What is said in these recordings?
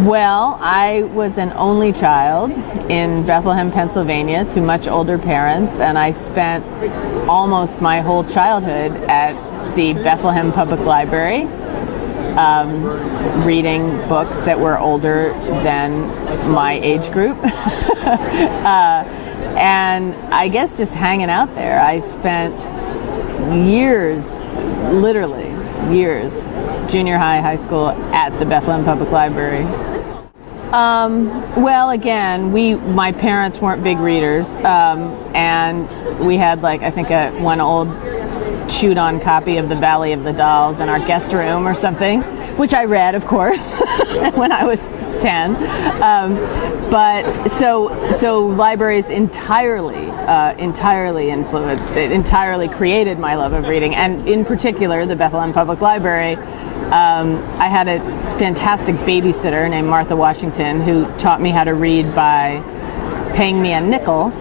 Well, I was an only child in Bethlehem, Pennsylvania, to much older parents, and I spent almost my whole childhood at the Bethlehem Public Library, reading books that were older than my age group. And I guess just hanging out there. I spent years, literally years, junior high, high school, at the Bethlehem Public Library. Well, again, my parents weren't big readers, and we had one old chewed-on copy of The Valley of the Dolls in our guest room or something, which I read, of course, when I was 10. But so libraries entirely influenced, it entirely created my love of reading, and in particular, the Bethlehem Public Library. I had a fantastic babysitter named Martha Washington who taught me how to read by paying me a nickel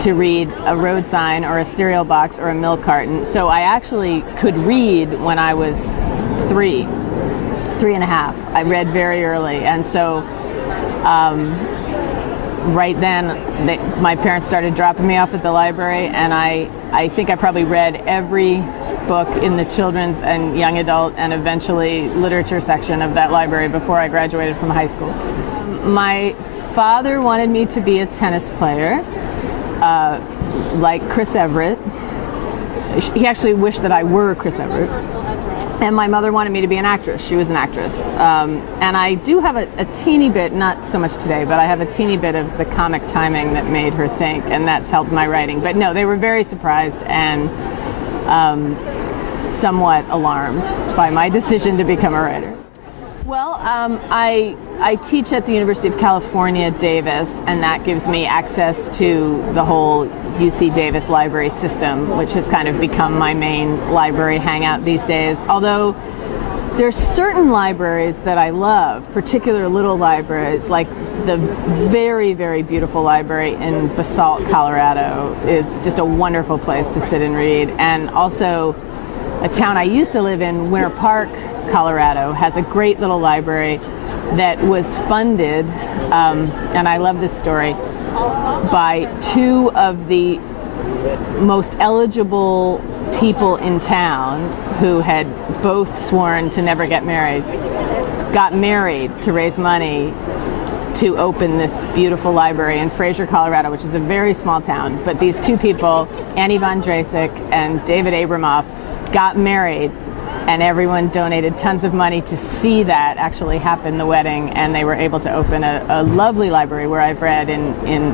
to read a road sign or a cereal box or a milk carton. So I actually could read when I was 3 and a half. I read very early, and so right then my parents started dropping me off at the library, and I think I probably read every book in the children's and young adult and eventually literature section of that library before I graduated from high school. My father wanted me to be a tennis player, like Chris Everett. He actually wished that I were Chris Everett. And my mother wanted me to be an actress. She was an actress. And I do have a teeny bit, not so much today, but I have a teeny bit of the comic timing that made her think, and that's helped my writing. But no, they were very surprised and somewhat alarmed by my decision to become a writer. Well, I teach at the University of California, Davis, and that gives me access to the whole UC Davis library system, which has kind of become my main library hangout these days. Although there's certain libraries that I love, particular little libraries, like the very, very beautiful library in Basalt, Colorado is just a wonderful place to sit and read. And also a town I used to live in, Winter Park, Colorado, has a great little library that was funded, and I love this story, by two of the most eligible people in town who had both sworn to never get married, got married to raise money to open this beautiful library in Fraser, Colorado, which is a very small town. But these two people, Annie von Drasek and David Abramoff, got married, and everyone donated tons of money to see that actually happen, the wedding, and they were able to open a lovely library where I've read in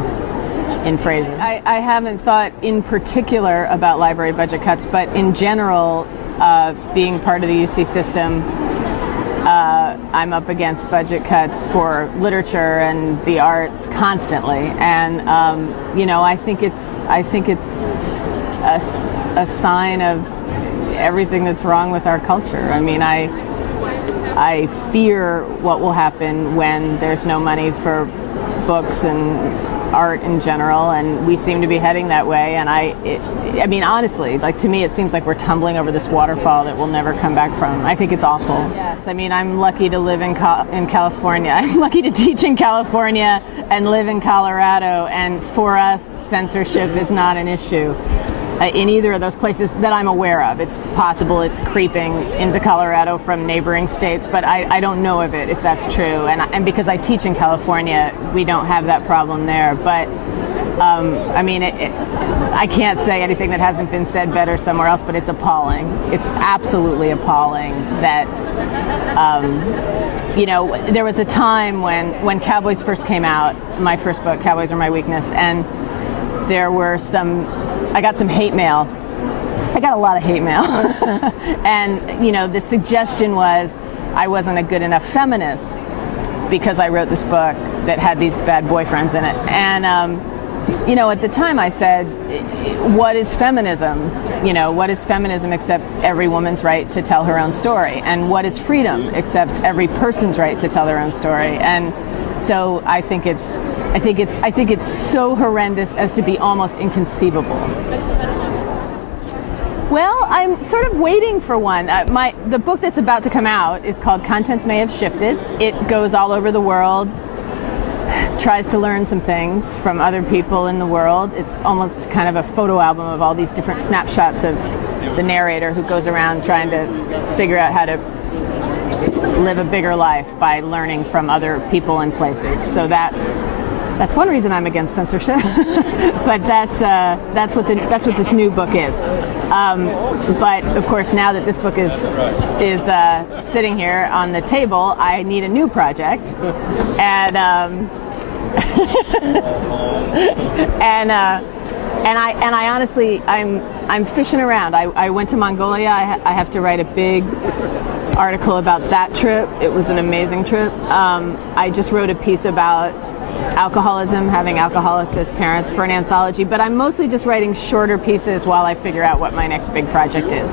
Fraser. I haven't thought in particular about library budget cuts, but in general, being part of the UC system, I'm up against budget cuts for literature and the arts constantly, and I think it's a sign of everything that's wrong with our culture. I mean, I fear what will happen when there's no money for books and art in general, and we seem to be heading that way. And I mean, honestly, like, to me, it seems like we're tumbling over this waterfall that we'll never come back from. I think it's awful. Yes, I mean, I'm lucky to live in California. I'm lucky to teach in California and live in Colorado, and for us, censorship is not an issue in either of those places that I'm aware of. It's possible it's creeping into Colorado from neighboring states, but I don't know of it, if that's true. And because I teach in California, we don't have that problem there. But I mean, I can't say anything that hasn't been said better somewhere else, but it's appalling. It's absolutely appalling that, there was a time when Cowboys first came out, my first book, Cowboys Are My Weakness, and there were I got some hate mail. I got a lot of hate mail. And, the suggestion was I wasn't a good enough feminist because I wrote this book that had these bad boyfriends in it. And, at the time I said, what is feminism? What is feminism except every woman's right to tell her own story? And what is freedom except every person's right to tell their own story? And so I think it's so horrendous as to be almost inconceivable. Well, I'm sort of waiting for one. The book that's about to come out is called Contents May Have Shifted. It goes all over the world, tries to learn some things from other people in the world. It's almost kind of a photo album of all these different snapshots of the narrator who goes around trying to figure out how to live a bigger life by learning from other people and places. So that's one reason I'm against censorship. But that's what this new book is. But of course, now that this book is sitting here on the table, I need a new project, and and I honestly, I'm fishing around. I went to Mongolia. I have to write a big article about that trip. It was an amazing trip. I just wrote a piece about alcoholism, having alcoholics as parents, for an anthology, but I'm mostly just writing shorter pieces while I figure out what my next big project is.